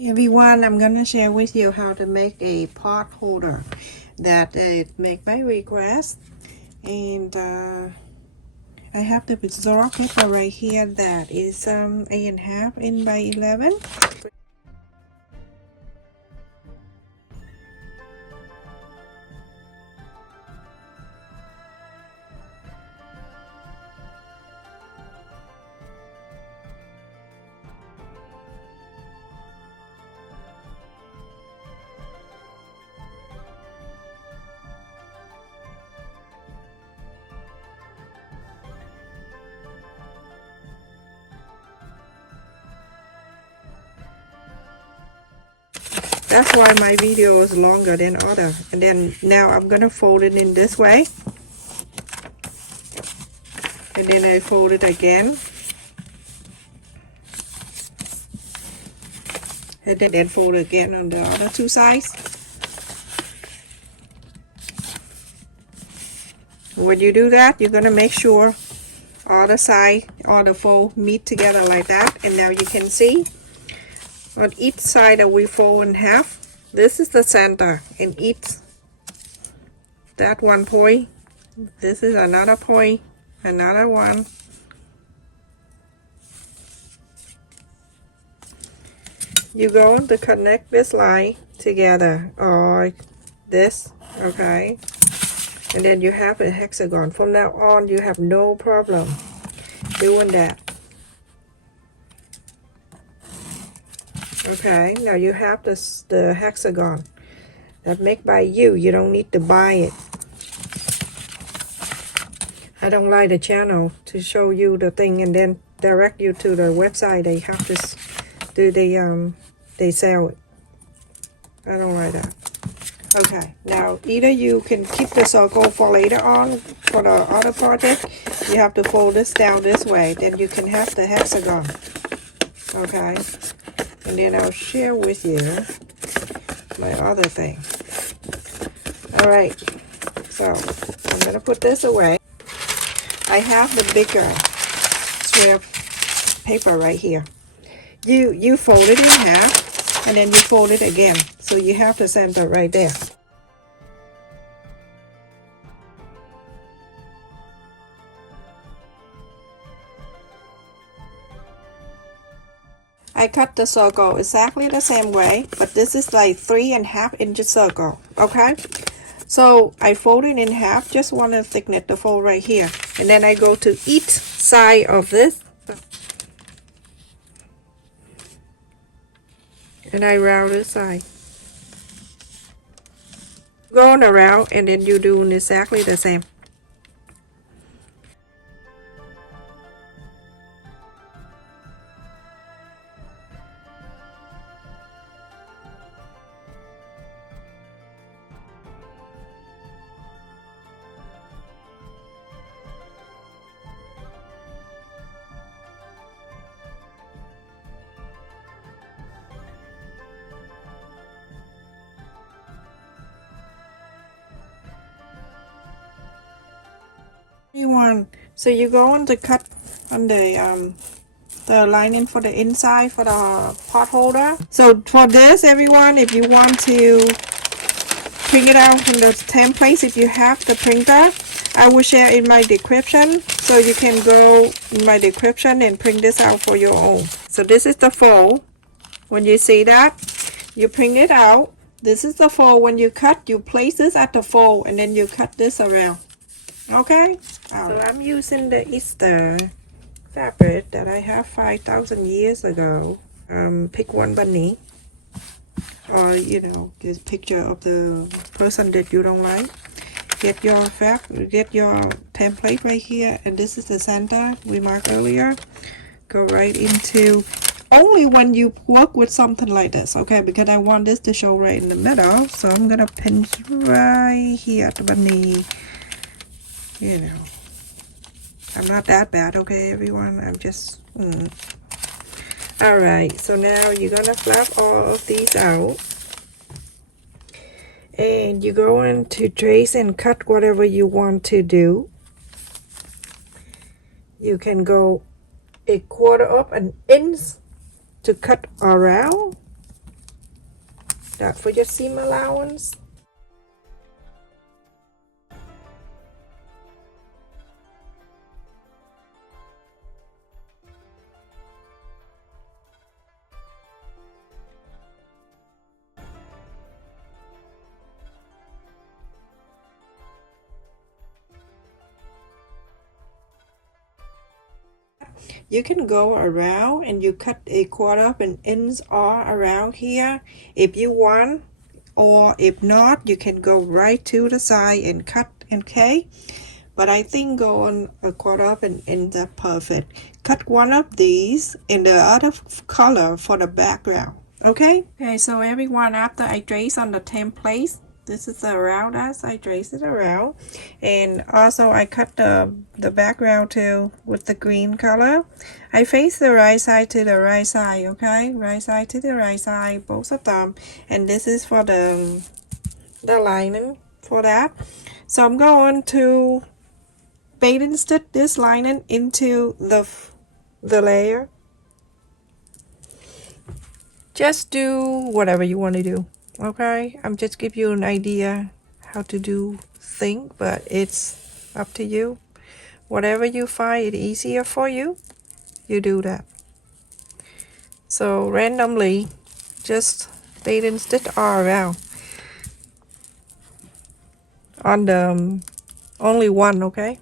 Hey everyone, I'm gonna share with you how to make a pot holder that make by request, and I have the bizarre paper right here that is 8.5 in by 11. That's why my video is longer than other. And then now I'm gonna fold it in this way, and then I fold it again, and then fold it again on the other two sides. When you do that, you're gonna make sure all the side, all the fold meet together like that. And now you can see on each side that we fold in half, this is the center, and each that one point, this is another point, another one. You're going to connect this line together, or this, okay? And then you have a hexagon. From now on, you have no problem doing that. Okay, now you have the hexagon that made by you. You don't need to buy it. I don't like the channel to show you the thing and then direct you to the website. They have to do they sell it. I don't like that. Okay, now either you can keep the circle for later on for the other project. You have to fold this down this way, then you can have the hexagon. Okay, and then I'll share with you my other thing. All right, so I'm gonna put this away. I have the bigger square paper right here. You fold it in half, and then you fold it again, so you have the center right there. I cut the circle exactly the same way, but this is like 3.5 inch circle. Okay, so I fold it in half, just want to thicken the fold right here, and then I go to each side of this, and I round this side, going around, and then you do exactly the same. So you go on to cut on the lining for the inside for the pot holder. So for this, everyone, if you want to print it out from the templates, if you have the printer, I will share in my description, so you can go in my description and print this out for your own. So this is the fold. When you see that, you print it out. This is the fold. When you cut, you place this at the fold, and then you cut this around. Okay, so I'm using the Easter fabric that I have 5,000 years ago. Pick one bunny, or you know, just picture of the person that you don't like. Get your get your template right here, and this is the center we marked earlier. Go right into, only when you work with something like this, okay, because I want this to show right in the middle, so I'm gonna pinch right here at the bunny. You know, I'm not that bad, okay, everyone. I'm just all right, so now you're gonna flap all of these out, and you go into trace and cut whatever you want to do. You can go 1/4 of an inch to cut around, that for your seam allowance. You can go around and you cut a 1/4 of an inch all around here if you want, or if not, you can go right to the side and cut, okay? But I think going a 1/4 of an inch is perfect. Cut one of these in the other color for the background, okay? Okay, so everyone, after I trace on the template, this is around us, I trace it around, and also I cut the background too with the green color. I face the right side to the right side, okay? Right side to the right side, both of them, and this is for the lining for that. So I'm going to bait and stitch this lining into the layer. Just do whatever you want to do, okay? I'm just give you an idea how to do things, but it's up to you. Whatever you find it easier for you, you do that. So randomly, just bait and stitch all around on the only one, okay?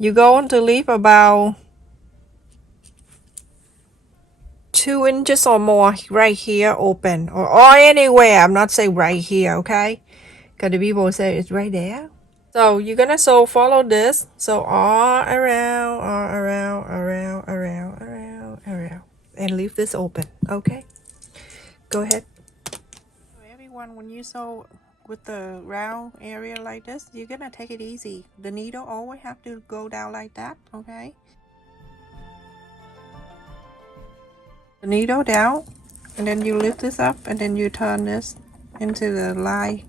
You're going to leave about 2 inches or more right here open, or anywhere. I'm not saying right here, okay? Because the people say it's right there. So you're gonna follow this. So all around, and leave this open, okay? Go ahead. So everyone, when you sew with the round area like this, you're gonna take it easy. The needle always have to go down like that, okay? The needle down, and then you lift this up, and then you turn this into the line.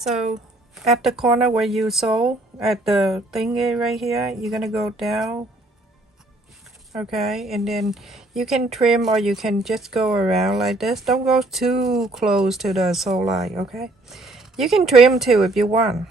So at the corner where you sew, at the thingy right here, you're gonna go down, okay? And then you can trim, or you can just go around like this. Don't go too close to the sew line, okay? You can trim too if you want.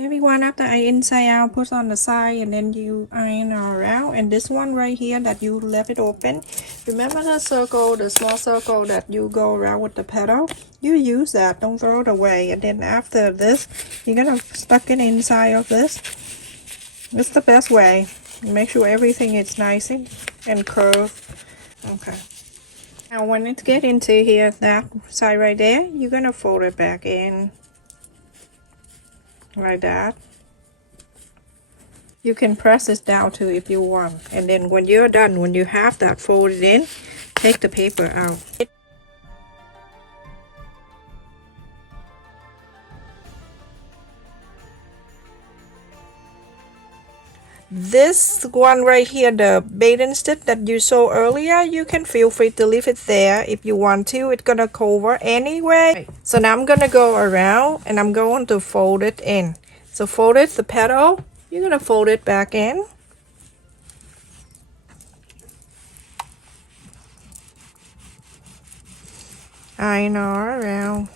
Everyone, after I inside out, put on the side, and then you iron around. And this one right here that you left it open, remember the circle, the small circle that you go around with the pedal? You use that, don't throw it away. And then after this, you're gonna stuck it inside of this. It's the best way. Make sure everything is nice and curved. Okay. Now when it get into here, that side right there, you're gonna fold it back in like that. You can press this down too if you want. And then when you're done, when you have that folded in, take the paper out. This one right here, the bathing stitch that you saw earlier, you can feel free to leave it there if you want to. It's gonna cover anyway. So now I'm gonna go around and I'm going to fold it in. So fold it, the petal, you're gonna fold it back in. Iron around.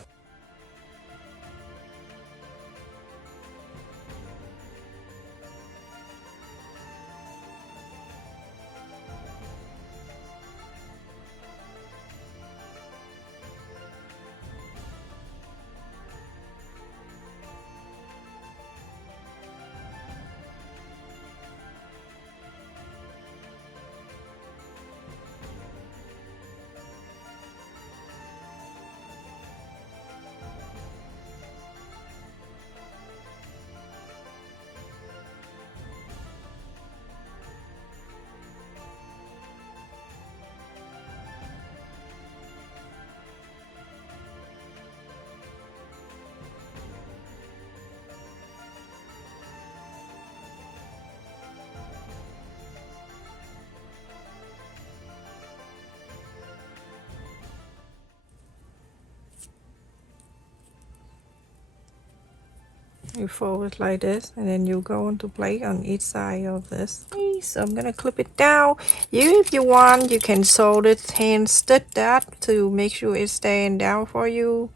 You fold it like this, and then you go into place on each side of this. So I'm gonna clip it down. If you want, you can sew it, hand stitch that to make sure it's staying down for you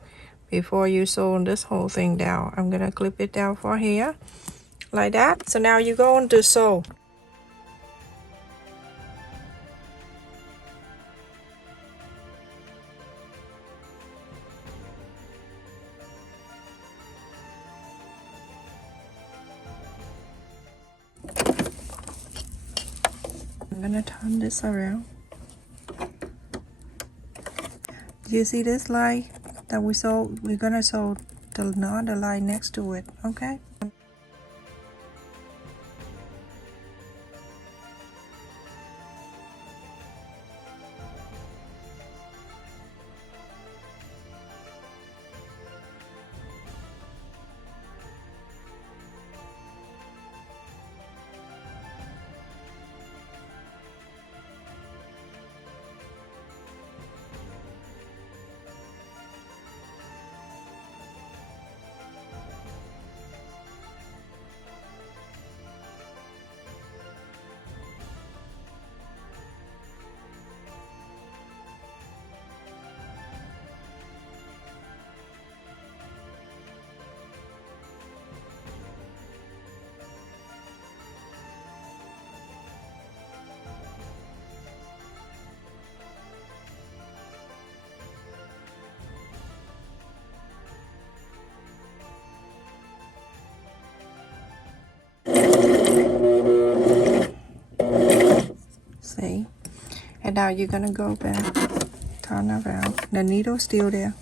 before you sew this whole thing down. I'm gonna clip it down for here like that. So now you're going to sew. I'm gonna turn this around. Do you see this line that we sewed? We're gonna sew the line next to it, okay? See? And now you're gonna go back, turn around. The needle's still there.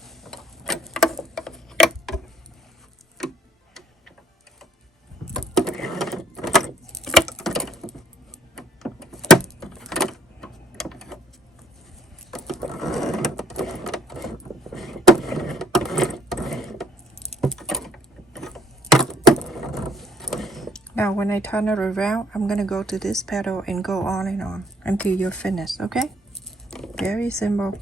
Now when I turn it around, I'm gonna go to this pedal and go on and on until you're finished, okay? Very simple.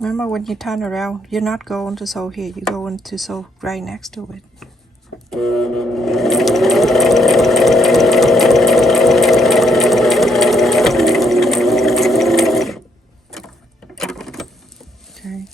Remember, when you turn around, you're not going to sew here, you're going to sew right next to it. Okay.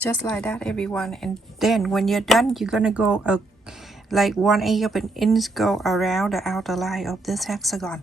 Just like that, everyone. And then when you're done, you're gonna go like 1/8 of an inch go around the outer line of this hexagon.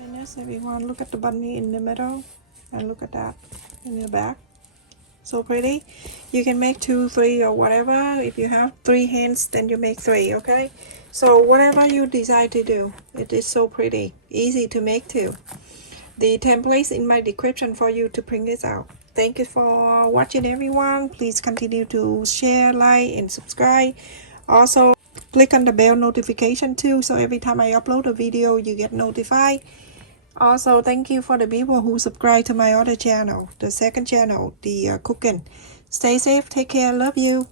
And yes, everyone, look at the bunny in the middle, and look at that in the back. So pretty. You can make 2, 3, or whatever. If you have 3 hands, then you make 3, okay? So whatever you decide to do, it is so pretty, easy to make too. The templates in my description for you to print this out. Thank you for watching, everyone. Please continue to share, like, and subscribe. Also, click on the bell notification too, so every time I upload a video, you get notified. Also, thank you for the people who subscribe to my other channel, the second channel, the cooking. Stay safe, take care, love you.